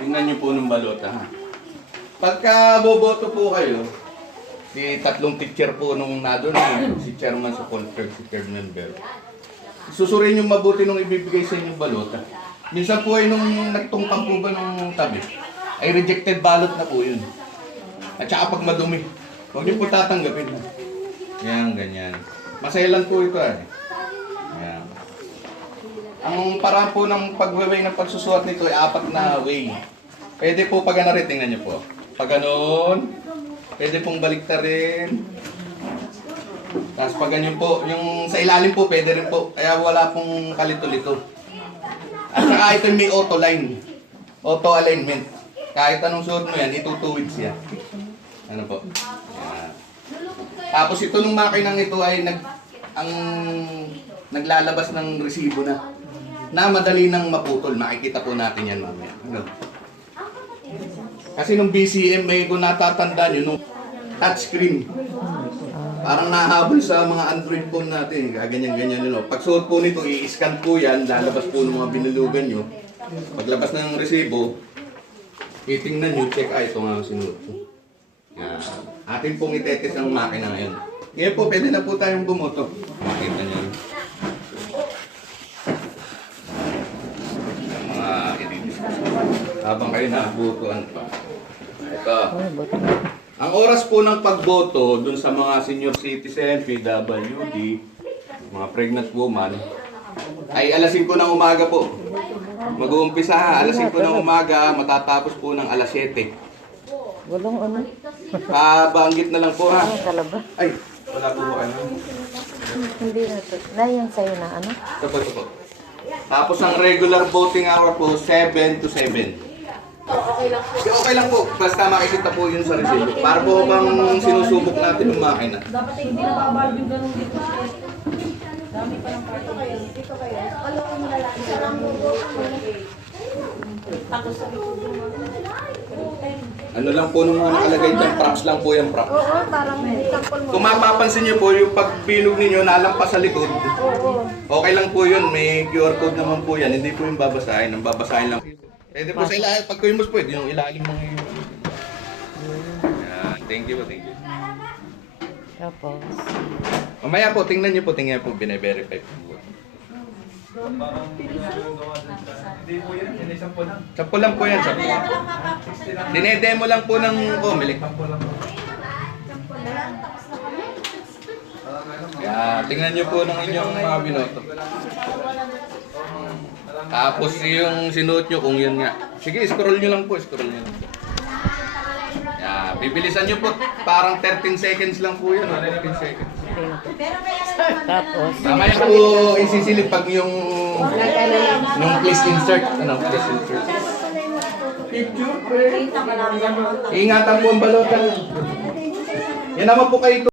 Tingnan niyo po ng balota, ha? Pagka boboto po kayo, tatlong teacher po nung nadun, si chairman sa conference, si third member. Susurin yung mabuti nung ibibigay sa inyong balota. Minsan po ay nung nagtungkang po ba nung tabi, ay rejected ballot na po yun. At saka pag madumi, huwag niyo po tatanggapin. Yan, ganyan. Masaya lang po ito eh. Yan. Ang paraan po ng pag-way ng pagsusuot nito ay 4 na way. Pwede po pag ano rin, tingnan niyo po. Pag ganoon, pwede pong baliktarin. Tapos pag ganyan po, yung sa ilalim po, pwede rin po. Kaya wala pong kalito-lito. At saka ito may auto line. Auto alignment. Kahit anong suot mo yan, itutuwid siya. Ano po? Yan. Tapos ito nung makinang ito ay naglalabas ng resibo na madali nang maputol. Makikita po natin yan mamaya. Ano? Kasi nung BCM may kung natatandaan yun, nung touchscreen. Parang nahabol sa mga Android phone natin. Ganyan-ganyan yun. Pag suot po nito, i-scan po yan. Lalabas po ng mga binulugan nyo. Paglabas ng resibo, titingnan nyo, check, ito nga sinuot ko. Atin pong itetest ang makina ngayon. Ngayon po, pwede na po tayong bumoto. Makita nyo. Mga i-discuss. Habang kayo nakabutuan pa. Ito. Ang oras po ng pagboto dun sa mga senior citizen, PWD, mga pregnant woman, ay alas 5 ng umaga po. Mag-uumpisa alas 5 ng umaga, matatapos po ng alas 7. Walang ano? Banggit na lang po ha. Kalaba? Ay, wala po ba kayo? Hindi na ito. Yan sa'yo na ano? Ito po. Tapos ang regular voting hour po, 7 to 7. Okay lang po. Basta makikita po yun sa resibo. Para po bang sinusubok natin yung makina. Dapat hindi nakabal yung ganun dito. Dami pa ng party kayo. Dito kayo. Kalawang mo na lang. Sarang mo. Tapos sa Ano lang po nung mga nakalagay dyan, props lang po yung props. Oo, parang sample mo. Kung mapapansin niyo po, yung pagbilog ninyo nalampas sa likod, okay lang po yun. May QR code naman po yan. Hindi po yung babasahin. Ang babasahin lang. Pwede po sa ilalim. Pag kuyin mo pwede yung ilalim mga yun. Yan. Thank you po, thank you. Tapos. Mamaya po, tingnan niyo po, bine-verify po. Hindi po yan, yan ay 10 lang. 10 lang po yan, 10. Dinedemo lang po ng Comelec. 10 lang po. Kaya tingnan niyo po ng inyong mga binoto. Tapos yung sinuot nyo kung yun nga. Sige, scroll nyo lang po, scroll nyo lang po. Kaya bibilisan nyo po, parang 13 seconds lang po yun, 13 seconds. Tapos. Mamaya po isisilip pag yung please insert. Ano, please insert. Picture, pre. Ingatan po ang balota. Yan naman po kayo.